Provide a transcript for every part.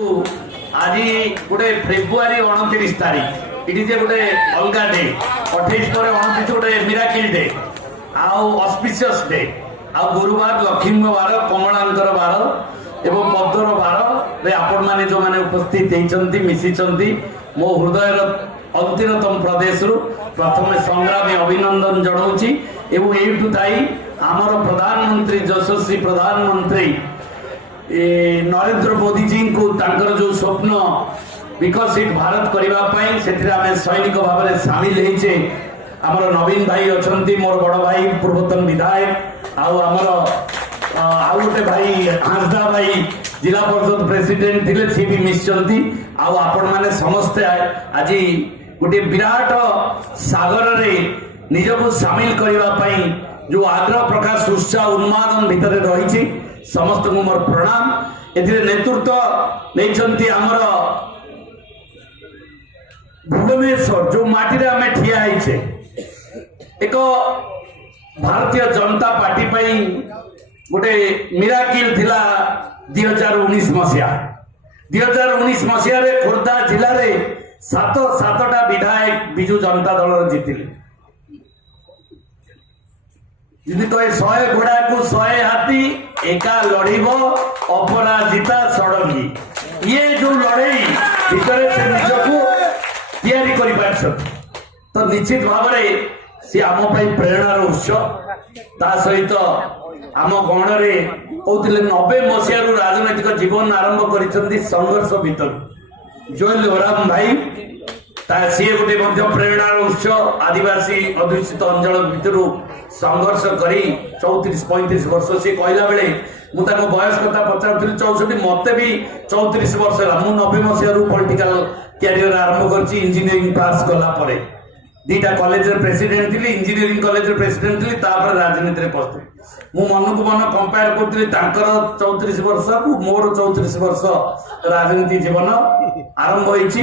आज गोटे फेब्रुआरी 29 तारीख इट इज गोटे अलग डे 28 पर 29 गोटे मिराकिल डे आस्पिशियस डे आ गुरुवार लक्ष्मी बार कमलांकर बार एवं पद्मर बार रे आपण माने जो माने उपस्थित होती मिशिंट मो हृदय अंतिरतम प्रदेश प्रथम संग्रामी अभिनंदन जनाऊँगी एवं यू थी आमर प्रधानमंत्री यशस्वी प्रधानमंत्री नरेंद्र मोदी जी को तांकर जो स्वप्न विकसित भारत करने से सैनिक भाव में सामिल होचे आमर नवीन भाई अच्छा मोर बड़ भाई पूर्वतन विधायक आउ गोटे भाई हांसदा भाई जिला परिषद प्रेसिडेंट थे सी भी मिशिंट आपण मैंने समस्ते आज गोटे विराट सागर रे निजको सामिल करने जो आग्रह प्रकाश उत्साह उन्मादन भितर रही समस्त को मोर प्रणाम एथिरे नेतृत्व नहीं आमर भुवनेश्वर जो माटी आम ठिया एक भारतीय जनता पार्टी पाई गोटे मिराकिल थिला 2019 मसीहा 2019 मसीह खोर्धा जिले में सातटा विधायक बिजु जनता दल जीतिले जी कहे 100 घोड़ा को 100 हाथी एका लड़ब अपराजिता सड़ंगी ये जो लड़ई भितर से निजको तैयारी कर तो निश्चित भाव में सी आम प्रेरणार उत्स ता सहित आम गण में कहते 90 मसीह राजनैतिक जीवन आरंभ कर संघर्ष भीतर जोएल ओराम भाई सी गोटे प्रेरणार उत्स आदिवासी अध्युषित अंचल भितर संघर्ष करी 34-35 वर्ष सी कहला बेले मुझे बयस कथा पचार 64 मत भी 34 वर्ष है 90 मसीह पॉलिटिकल कैरियर आरंभ कर इंजीनियरिंग पास कला दीटा कॉलेज प्रेसिडेंट थी इंजीनियरिंग कॉलेज प्रेसिडेंट थी राजनीति में पशि मु मन को मन कंपेयर करी 34 वर्ष को मोर 34 वर्ष राजनीति जीवन आरंभ होती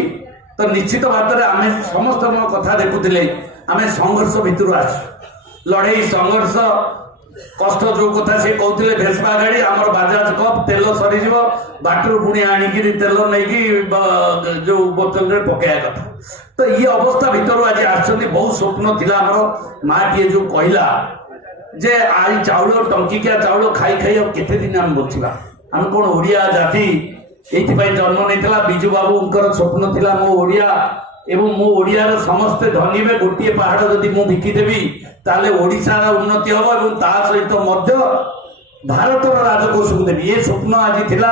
तो निश्चित भाव में आम समस्त कथा देखुले आम संघर्ष भितर आस लड़े संघर्ष कष्ट जो कथा सी कहते भेसपा गाड़ी आमर बाजाज कप तेल सरी बाटर पुणी आणिक तेल नहीं जो बोतल में पकड़ा कथा तो ये अवस्था भितर आज बहुत स्वप्न थिला आमर माँ जो कहला जे आज चाउल टंकिकिया चाउल खाई खाई केते दिन आम बचिबा आम कौन ओडिया जाति एइथिपाई जन्म नहीं बिजू बाबूंकर स्वप्न थिला मो ओडिया एवं मो ओडियार समस्ते धनी में गोटे पहाड़ जदि मु बिकिदेवी ताले ओडिशार उन्नति हम और ता सहित मध्य भारतर राजकोष को देवी ये स्वप्न आज थिला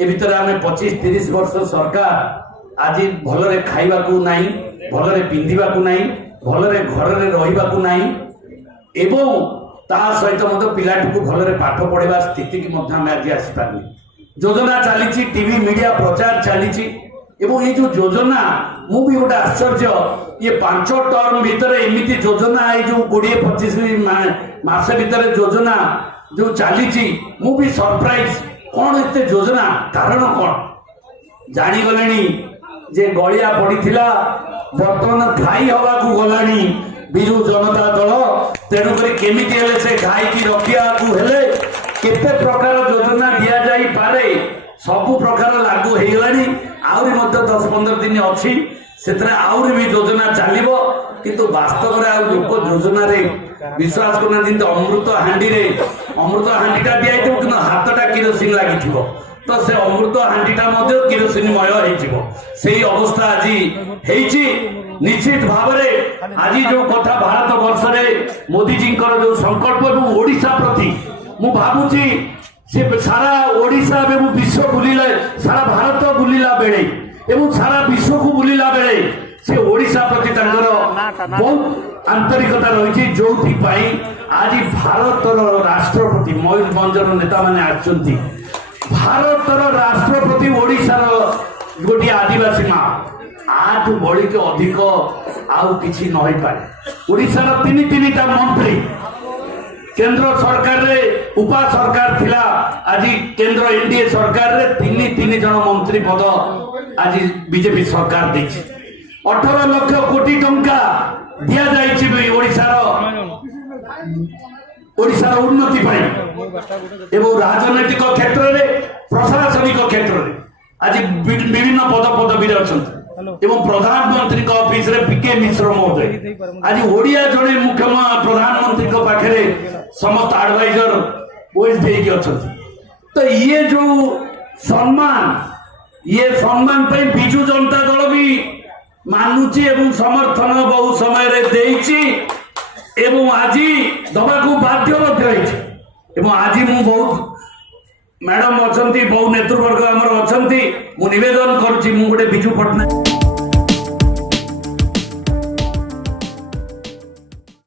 ए भितर आम 25-30 वर्ष सरकार आज भलरे खाइबा को नहीं भलरे पिंधिबा को नहीं भलरे घर रे रहिबा को नहीं एवं ता सहित मध्य पिलाटी को भलरे पाठ पढ़ेबा स्थिति की मध्य आम आज आसी पारनी योजना चली टीवी मीडिया प्रचार चली एवं ये जो योजना मु भी गोटे आश्चर्य ये 5 टर्म भितर एमती योजना ये जो 20-25 मास भितर योजना जो चली मु भी सरप्राइज कौन एत योजना कारण कौन जानीगले जे गलिया पड़ा बर्तमान घाई हवा को गलानी बिजु जनता दल तेणुक केमी से घाई की रखा केते प्रकार योजना दि जाई पारे सबु प्रकार लागू हो गलानी आउरी 10-15 दिन अच्छी से आउरी भी योजना चलो किंतु वास्तव में लोक योजना रे विश्वास करना तो अमृत हांडी टा दिखाई कि हाथटा किरोसिन लगी तो से अमृत हांडीटा किरोसिनमय हो अवस्था आज निश्चित भाव में आज जो कथा भारत वर्ष में मोदी जी जो संकल्प और ओडिशा प्रति मु भावुची से सारा ओडिशा में विश्व बुलिला सारा भारत बुलिला बेले एवं सारा विश्व को बुलिला बेले से ओडिशा प्रति बहुत आंतरिकता रही जो आज भारतर राष्ट्रपति मयूरभंजर नेता मैंने आसुच्च भारतर राष्ट्रपति ओडिशार गोटे आदिवासी माँ आठ बड़ी के अधिक आउ किसी न हो पाए ओडिशार 3-3टा मंत्री केंद्र सरकार रे उपा सरकार थिला आज केंद्र एनडीए सरकार रे 3 जन मंत्री पद आज बीजेपी सरकार देछि 18 लाख कोटी टंका दिया जाइछि ओडिशार उन्नति एवं राजनैतिक क्षेत्र में प्रशासनिक क्षेत्र में आज विभिन्न पद पदवी अच्छा प्रधानमंत्री ऑफिस रे पीके मिश्र महोदय आज ओडिया जड़े मुख्य प्रधानमंत्री पाखे समस्त एडवाइजर ओएस देकी अच्छा तो ये जो सम्मान पे बिजु जनता दल भी मानुची एवं समर्थन बहु समय रे देइची एवं आज दबाकू बाध्य आज मु बहुत मैडम अच्छा बहु नेतृवर्ग आमर अच्छा मु नवेदन करुच्ची मु गोटे बिजु पट्टनायक